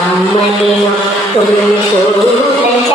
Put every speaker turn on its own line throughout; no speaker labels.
അമ്മയും ഒരു സൂരചാരിയും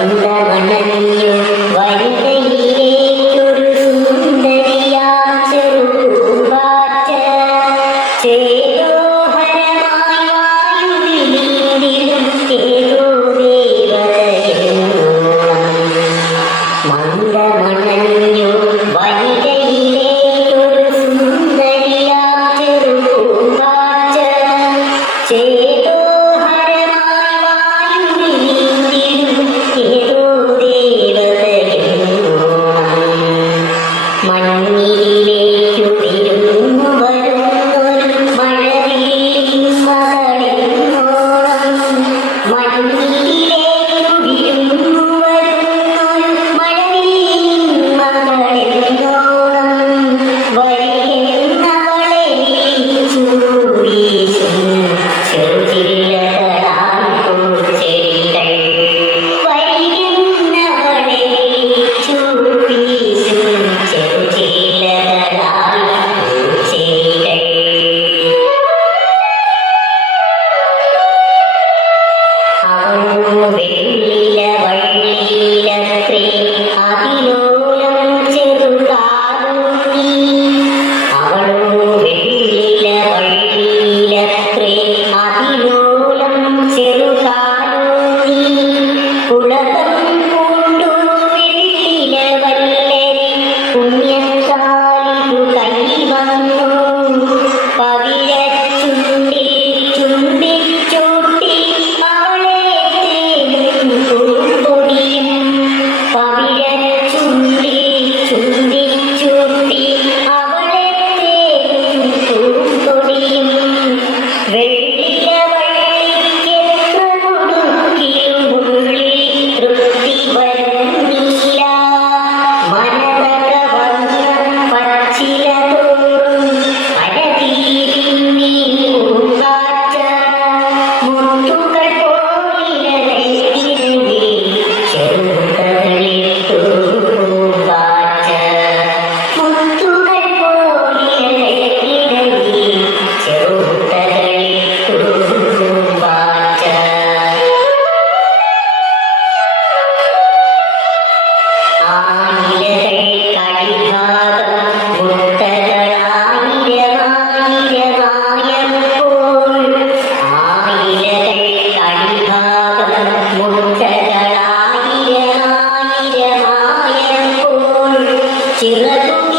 அதுதான் வண்ணனில் சிறகு